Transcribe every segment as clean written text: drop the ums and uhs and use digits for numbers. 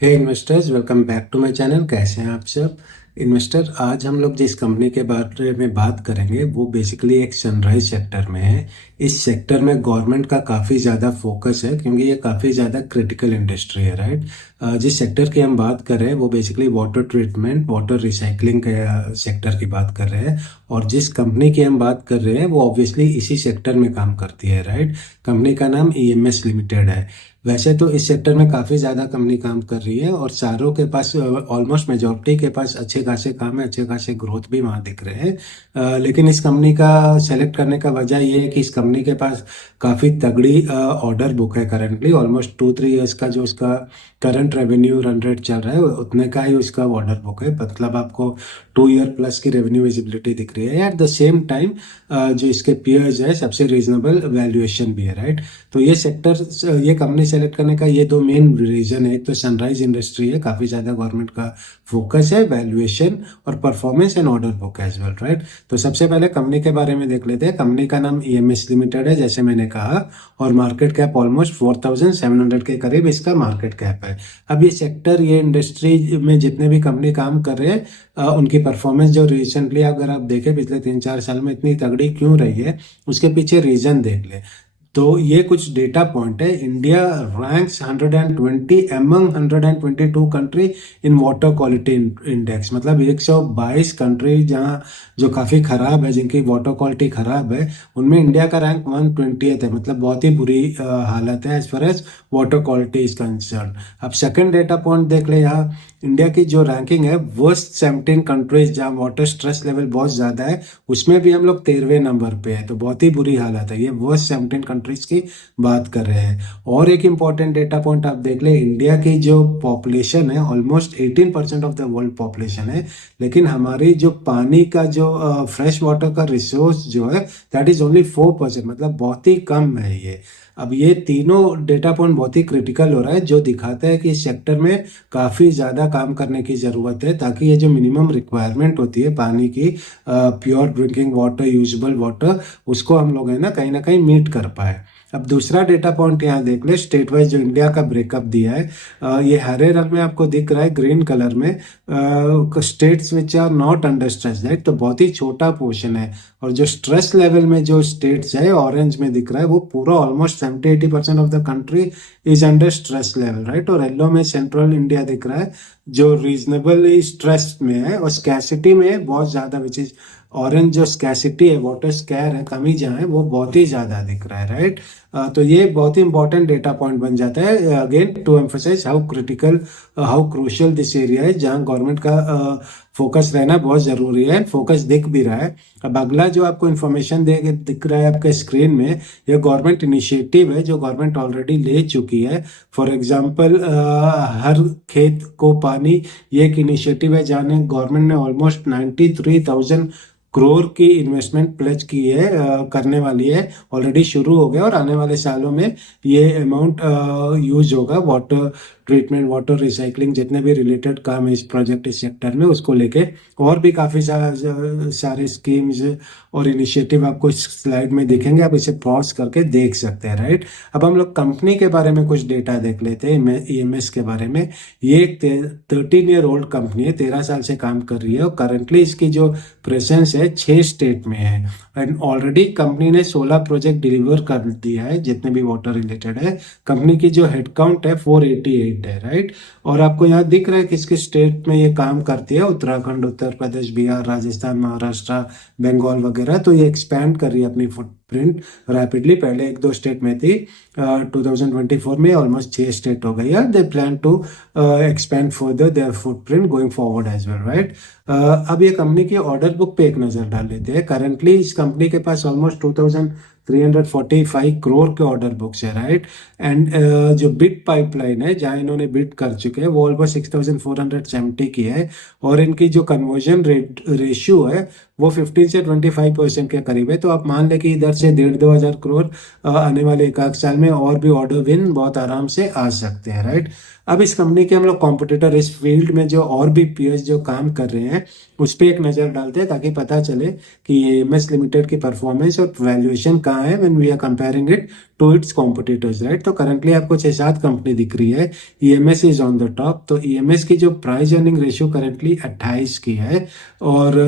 Hey investors, welcome back to my channel. कैसे हैं आप सब इन्वेस्टर? आज हम लोग जिस कंपनी के बारे में बात करेंगे वो बेसिकली एक सनराइज सेक्टर में है। इस सेक्टर में गवर्नमेंट का काफ़ी ज़्यादा फोकस है क्योंकि ये काफ़ी ज़्यादा क्रिटिकल इंडस्ट्री है, राइट। जिस सेक्टर की हम बात कर रहे हैं वो basically water treatment, water recycling के सेक्टर की बात कर रहे हैं। और जिस कंपनी की हम बात कर रहे हैं वो ऑब्वियसली इसी सेक्टर में काम करती है, राइट। कंपनी का नाम ईएमएस लिमिटेड है। वैसे तो इस सेक्टर में काफ़ी ज़्यादा कंपनी काम कर रही है और सारों के पास, ऑलमोस्ट मेजॉरिटी के पास अच्छे खासे काम है, अच्छे खासे ग्रोथ भी वहाँ दिख रहे हैं। लेकिन इस कंपनी का सेलेक्ट करने का वजह ये है कि इस कंपनी के पास काफ़ी तगड़ी ऑर्डर बुक है। करंटली ऑलमोस्ट 2-3 ईयर्स का जो उसका करंट रेवेन्यू रन रेट चल रहा है उतने का ही उसका ऑर्डर बुक है। मतलब आपको 2 ईयर प्लस की रेवेन्यू विजिबिलिटी दिख रही है। एट द सेम टाइम जो इसके पीयर्स है सबसे रीजनेबल वैल्यूएशन भी है, राइट। तो ये कंपनी सेलेक्ट करने का ये दो मेन रीजन है। एक तो सनराइज इंडस्ट्री है, काफ़ी ज़्यादा गवर्नमेंट का फोकस है, वैल्यूएशन और performance and order book as well, right. तो सबसे पहले कंपनी के बारे में देख लेते हैं। कंपनी का नाम ईएमएस लिमिटेड है, जैसे मैंने कहा, और मार्केट कैप ऑलमोस्ट 4700 के करीब इसका मार्केट कैप है। अब ये सेक्टर, ये इंडस्ट्री में जितने भी कंपनी काम कर रहे हैं उनकी परफॉर्मेंस जो रिसेंटली अगर आप देखें पिछले 3-4 साल में इतनी तगड़ी क्यों रही है, उसके पीछे रीजन देख ले। तो ये कुछ डेटा पॉइंट है। India ranks 120 among 122 country in water quality index. मतलब 122 कंट्री जहाँ जो काफ़ी ख़राब है, जिनकी वाटर क्वालिटी ख़राब है, उनमें इंडिया का रैंक 120th है। मतलब बहुत ही बुरी हालत है as far as water quality is concern. अब सेकंड डेटा पॉइंट देख ले। यहाँ इंडिया की जो रैंकिंग है, वर्स्ट 17 कंट्रीज जहाँ वाटर स्ट्रेस लेवल बहुत ज़्यादा है, उसमें भी हम लोग 13वें नंबर पे है। तो बहुत ही बुरी हालत है। ये वर्स्ट 17 कंट्रीज की बात कर रहे हैं। और एक इंपॉर्टेंट डेटा पॉइंट आप देख ले, इंडिया की जो पॉपुलेशन है almost 18% of the world population है, लेकिन हमारी जो पानी का जो फ्रेश वाटर का रिसोर्स जो है दैट इज ओनली 4%। मतलब बहुत ही कम है ये। अब ये तीनों डेटा पॉइंट बहुत ही क्रिटिकल हो रहा है, जो दिखाता है कि इस सेक्टर में काफ़ी ज़्यादा काम करने की ज़रूरत है, ताकि ये जो मिनिमम रिक्वायरमेंट होती है पानी की, pure drinking water, usable water, उसको हम लोग है ना कहीं मीट कर पाए। अब दूसरा डेटा पॉइंट यहाँ देख ले, स्टेट वाइज जो इंडिया का ब्रेकअप दिया है। ये हरे रंग में आपको दिख रहा है, ग्रीन कलर में states which are not under stress, right. तो बहुत ही छोटा पोर्शन है। और जो स्ट्रेस लेवल में जो स्टेट्स है ऑरेंज में दिख रहा है, वो पूरा almost 70-80% of the country is under stress level, right. और येलो में सेंट्रल इंडिया दिख रहा है जो रीजनेबली स्ट्रेस में है और स्कैसिटी में बहुत ज़्यादा, विच इज ऑरेंज जो स्कैसिटी है, वाटर स्कैर है, कमी जहाँ है, वो बहुत ही ज़्यादा दिख रहा है, राइट। तो ये बहुत ही इंपॉर्टेंट डेटा पॉइंट बन जाता है, again to emphasize how critical, how crucial this area है, जहाँ गवर्नमेंट का फोकस रहना बहुत ज़रूरी है। फोकस दिख भी रहा है। अब अगला जो आपको इन्फॉर्मेशन दिख रहा है आपके स्क्रीन में, यह गवर्नमेंट इनिशिएटिव है जो गवर्नमेंट ऑलरेडी ले चुकी है। फॉर एग्जांपल, हर खेत को पानी, ये एक इनिशिएटिव है जहाँ गवर्नमेंट ने ऑलमोस्ट 93,000 करोड़ की इन्वेस्टमेंट प्लेज की है, करने वाली है, ऑलरेडी शुरू हो गया और आने वाले सालों में ये अमाउंट यूज होगा वाटर ट्रीटमेंट, वाटर रिसाइकलिंग, जितने भी रिलेटेड काम है इस प्रोजेक्ट, इस सेक्टर में, उसको लेके। और भी काफ़ी सारे स्कीम्स और इनिशिएटिव आपको इस स्लाइड में दिखेंगे, आप इसे पॉज करके देख सकते हैं, राइट। अब हम लोग कंपनी के बारे में कुछ डेटा देख लेते हैं, ईएमएस के बारे में। ये एक 13 ईयर ओल्ड कंपनी है, 13 साल से काम कर रही है और करंटली इसकी जो प्रेजेंस है 6 स्टेट में है। एंड ऑलरेडी कंपनी ने 16 प्रोजेक्ट डिलीवर कर दिया है जितने भी वाटर रिलेटेड है। कंपनी की जो हेडकाउंट है 488 है, राइट। और आपको यहाँ दिख रहा है किस किस स्टेट में ये काम करती है, उत्तराखंड, उत्तर प्रदेश, बिहार, राजस्थान, महाराष्ट्र, बंगाल वगैरह। तो ये एक्सपैंड कर रही है अपनी फुटप्रिंट रैपिडली। पहले 1-2 स्टेट में थी, 2024 में ऑलमोस्ट 6 स्टेट हो गई है। They plan to expand further their footprint going forward as well, right. अब ये कंपनी की ऑर्डर बुक पे एक नज़र डाल लेते हैं। करंटली इस कंपनी के पास ऑलमोस्ट 2345 करोड़ के ऑर्डर बुक्स है, राइट। एंड जो बिड पाइपलाइन है जहाँ इन्होंने बिड कर चुके हैं वो ऑलमोस्ट 6470 की है। और इनकी जो कन्वर्जन रेशियो है वो 15 से 25% के करीब है। तो आप मान लें कि इधर से 1,500-2 हज़ार करोड़ आने वाले 1 साल में और भी ऑर्डर विन बहुत आराम से आ सकते हैं, राइट। अब इस कंपनी के हम लोग कॉम्पिटिटर, इस फील्ड में जो और भी पीयर्स जो काम कर रहे हैं, उस पर एक नज़र डालते हैं ताकि पता चले कि ये एमएस लिमिटेड की परफॉर्मेंस और वैल्यूएशन कहाँ कहाँ है when we are comparing it to its competitors, right. तो करंटली आपको 6-7 कंपनी दिख रही है, EMS is on the top. तो ईएमएस की जो प्राइस अर्निंग रेशियो करंटली 28 की है, और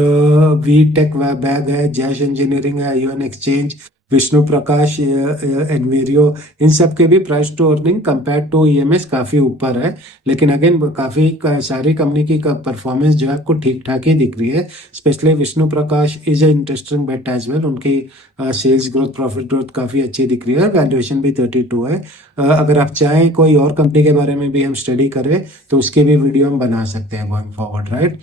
वी टेक बैग है, जैश इंजीनियरिंग है, ION exchange, Vishnu Prakash, Enviro, इन सब के भी price to earning compare to EMS काफ़ी ऊपर है। लेकिन अगेन काफ़ी सारी कंपनी की परफॉर्मेंस जो है आपको ठीक ठाक ही दिख रही है। Specially Vishnu Prakash is a interesting bet as well. उनकी सेल्स ग्रोथ, प्रॉफिट ग्रोथ काफ़ी अच्छी दिख रही है, वैल्यूएशन भी 32 है। अगर आप चाहें कोई और कंपनी के बारे में भी हम स्टडी करें तो उसकी भी वीडियो हम बना सकते हैं गोइंग फॉरवर्ड, राइट।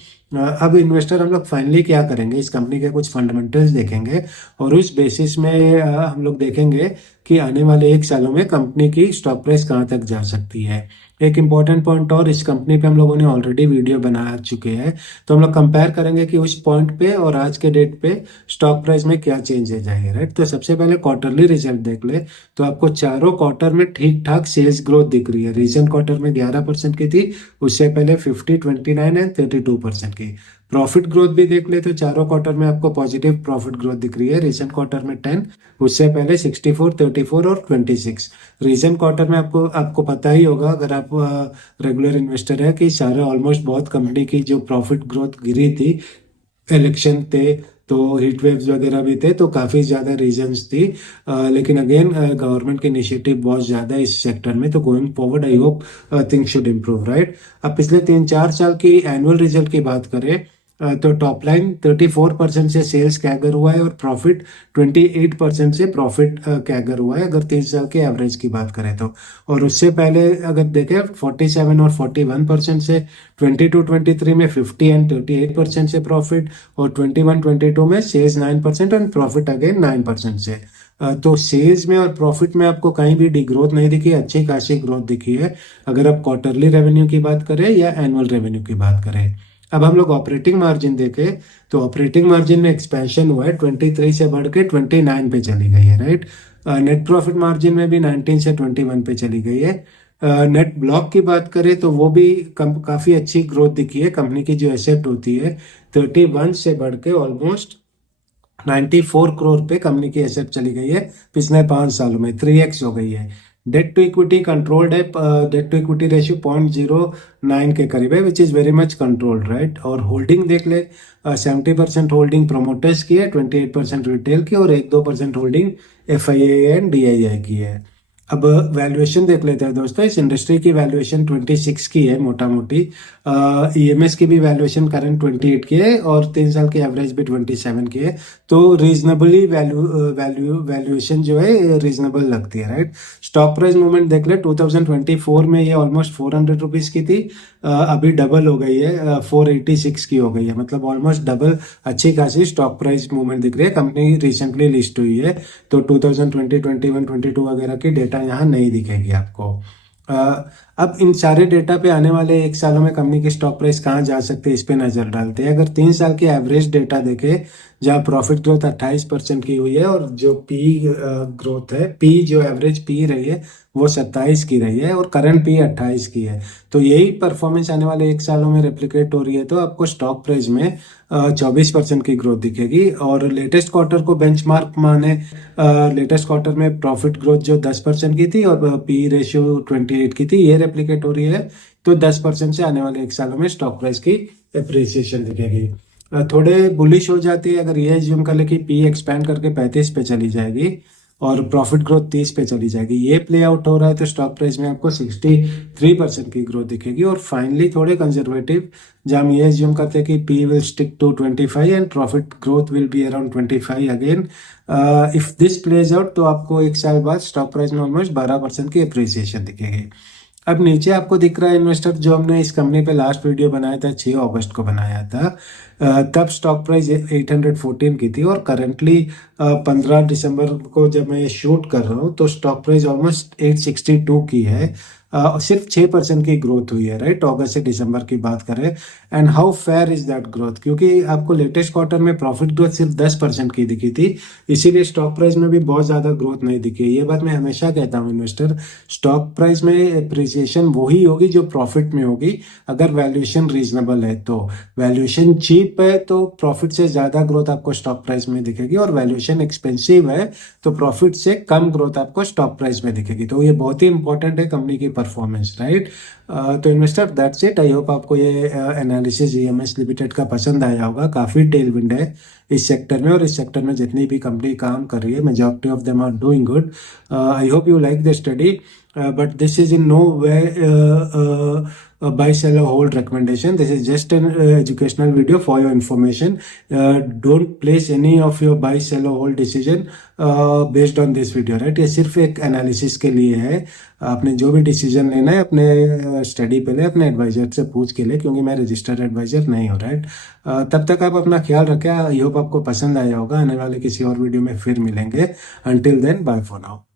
अब इन्वेस्टर हम लोग फाइनली क्या करेंगे, इस कंपनी के कुछ फंडामेंटल्स देखेंगे, और उस बेसिस में हम लोग देखेंगे कि आने वाले 1 सालों में कंपनी की स्टॉक प्राइस कहाँ तक जा सकती है। एक इम्पॉर्टेंट पॉइंट और, इस कंपनी पे हम लोगों ने ऑलरेडी वीडियो बना चुके हैं, तो हम लोग कंपेयर करेंगे कि उस पॉइंट पे और आज के डेट पे स्टॉक प्राइस में क्या चेंजेज आएंगे, राइट। तो सबसे पहले क्वार्टरली रिजल्ट देख ले, तो आपको चारों क्वार्टर में ठीक ठाक सेल्स ग्रोथ दिख रही है। रीसेंट क्वार्टर में 11% की थी, उससे पहले 50, 29 एंड 32% की। प्रॉफिट ग्रोथ भी देख ले तो चारों क्वार्टर में आपको पॉजिटिव प्रॉफिट ग्रोथ दिख रही है। रिसेंट क्वार्टर में 10, उससे पहले 64, 34 और 26। रिसेंट क्वार्टर में आपको पता ही होगा, अगर आप रेगुलर इन्वेस्टर है, कि सारे ऑलमोस्ट बहुत कंपनी की जो प्रॉफिट ग्रोथ गिरी थी, इलेक्शन थे तो हीट वेव्स वगैरह भी थे, तो काफ़ी ज़्यादा रीजंस थी। लेकिन अगेन गवर्नमेंट की इनिशिएटिव बहुत ज़्यादा है इस सेक्टर में, तो going forward I hope things should improve, right. अब पिछले 3-4 साल की एनुअल रिजल्ट की बात करें तो टॉप लाइन 34% से सेल्स कैगर हुआ है, और प्रॉफिट 28% से प्रॉफिट कैगर हुआ है, अगर 3 साल के एवरेज की बात करें तो। और उससे पहले अगर देखें 47 और 41% से, 22-23 में 50 एंड 38% से प्रॉफिट, और 21-22 में सेल्स 9% और प्रॉफिट अगेन 9% से। तो सेल्स में और प्रॉफिट में आपको कहीं भी डिग्रोथ नहीं दिखी, अच्छी खासी ग्रोथ दिखी है, अगर आप क्वार्टरली रेवेन्यू की बात करें या एनुअल रेवेन्यू की बात करें। अब हम लोग ऑपरेटिंग मार्जिन देखें तो ऑपरेटिंग मार्जिन में एक्सपेंशन हुआ है, 23 से बढ़ के 29 पे चली गई है, राइट। नेट प्रॉफिट मार्जिन में भी 19 से 21 पे चली गई है। नेट ब्लॉक की बात करें तो वो भी काफ़ी अच्छी ग्रोथ दिखी है। कंपनी की जो एसेट होती है 31 से बढ़ के ऑलमोस्ट 94 करोड़ पे कंपनी की एसेट चली गई है पिछले 5 सालों में, 3x हो गई है। डेट टू इक्विटी कंट्रोल्ड है, डेट टू इक्विटी रेशियो 0.09 के करीब है, which is very much controlled, right. और होल्डिंग देख ले, 70% होल्डिंग प्रोमोटर्स की है, 28% रिटेल की, और 1-2% होल्डिंग FII एंड DII की है। अब वैल्यूएशन देख लेते हैं दोस्तों, इस इंडस्ट्री की वैल्यूएशन 26 की है मोटा मोटी। EMS की भी वैल्यूएशन करंट 28 की है, और 3 साल की एवरेज भी 27 की है। तो रीजनेबली वैल्यूएशन जो है रीजनेबल लगती है, राइट। स्टॉक प्राइस मूवमेंट देख ले, 2024 में ये ऑलमोस्ट 400 रुपीज़ की थी, अभी डबल हो गई है, 486 की हो गई है, मतलब ऑलमोस्ट डबल। अच्छी खासी स्टॉक प्राइस मूवमेंट दिख रही है। कंपनी रिसेंटली लिस्ट हुई है, तो 2020, 21, 22 वगैरह की डेटा यहाँ नहीं दिखेगी आपको। अब इन सारे डेटा पे आने वाले 1 सालों में कंपनी की स्टॉक प्राइस कहाँ जा सकती है, इस पे नजर डालते हैं। अगर 3 साल की एवरेज डेटा देखें, जहाँ प्रॉफिट ग्रोथ 28% की हुई है, और जो पी ग्रोथ है, पी जो एवरेज पी रही है वो 27 की रही है, और करंट पी 28 की है, तो यही परफॉर्मेंस आने वाले 1 सालों में रेप्लिकेट हो रही है, तो आपको स्टॉक प्राइस में 24% की ग्रोथ दिखेगी। और लेटेस्ट क्वार्टर को बेंचमार्क माने, लेटेस्ट क्वार्टर में प्रॉफिट ग्रोथ जो 10% की थी और पी रेशियो 28 की थी, ये रेप्लिकेट हो रही है, तो 10% से आने वाले 1 सालों में स्टॉक प्राइस की एप्रिसिएशन दिखेगी। थोड़े बुलिश हो जाती है अगर ये एज्यूम कर ले कि पी एक्सपैंड करके 35 पे चली जाएगी और प्रॉफिट ग्रोथ 30 पे चली जाएगी, ये प्ले आउट हो रहा है, तो स्टॉक प्राइस में आपको 63% की ग्रोथ दिखेगी। और फाइनली थोड़े कंजर्वेटिव, जहाँ हम ये एज्यूम करते हैं कि P will stick to 25 and profit growth will be around 25 again, if this plays out, तो आपको 1 साल बाद स्टॉक प्राइस में ऑलमोस्ट 12% की अप्रिसिएशन दिखेगी। अब नीचे आपको दिख रहा है इन्वेस्टर, जो हमने इस कंपनी पे लास्ट वीडियो बनाया था 6 अगस्त को बनाया था, तब स्टॉक प्राइस 814 की थी, और करंटली 15 दिसंबर को जब मैं ये शूट कर रहा हूँ तो स्टॉक प्राइस ऑलमोस्ट 862 की है। सिर्फ 6% की ग्रोथ हुई है, राइट, अगस्त से दिसंबर की बात करें। And how fair is that growth, क्योंकि आपको लेटेस्ट क्वार्टर में प्रॉफिट ग्रोथ सिर्फ 10% की दिखी थी, इसीलिए स्टॉक प्राइस में भी बहुत ज़्यादा ग्रोथ नहीं दिखी। ये बात मैं हमेशा कहता हूँ इन्वेस्टर, स्टॉक प्राइस में एप्रिसिएशन वही होगी जो प्रॉफिट में होगी, अगर वैल्यूएशन रीजनेबल है तो। वैल्यूएशन चीप है तो प्रॉफिट से ज़्यादा ग्रोथ आपको स्टॉक प्राइस में दिखेगी, और वैल्यूएशन एक्सपेंसिव है तो प्रॉफिट से कम ग्रोथ आपको स्टॉक प्राइस में दिखेगी। तो ये बहुत ही इंपॉर्टेंट है कंपनी की परफॉर्मेंस, राइट। तो investor that's it, I hope आपको ये एनालिसिस ईएमएस लिमिटेड का पसंद आया होगा। काफ़ी टेलविंड है इस सेक्टर में, और इस सेक्टर में जितनी भी कंपनी काम कर रही है majority of them are doing good. I hope you like the study, but this is in no way a buy sell or hold recommendation. This is just an educational video for your information. Don't place any of your buy sell or hold decision based on this video, right। ये सिर्फ एक analysis के लिए है। आपने जो भी decision लेना है अपने स्टडी पे ले, अपने एडवाइजर से पूछ के ले, क्योंकि मैं रजिस्टर्ड एडवाइजर नहीं हूँ, राइट। तब तक आप अपना ख्याल रखें। आई होप आपको पसंद आया होगा। आने वाले किसी और वीडियो में फिर मिलेंगे। Until then, bye for now.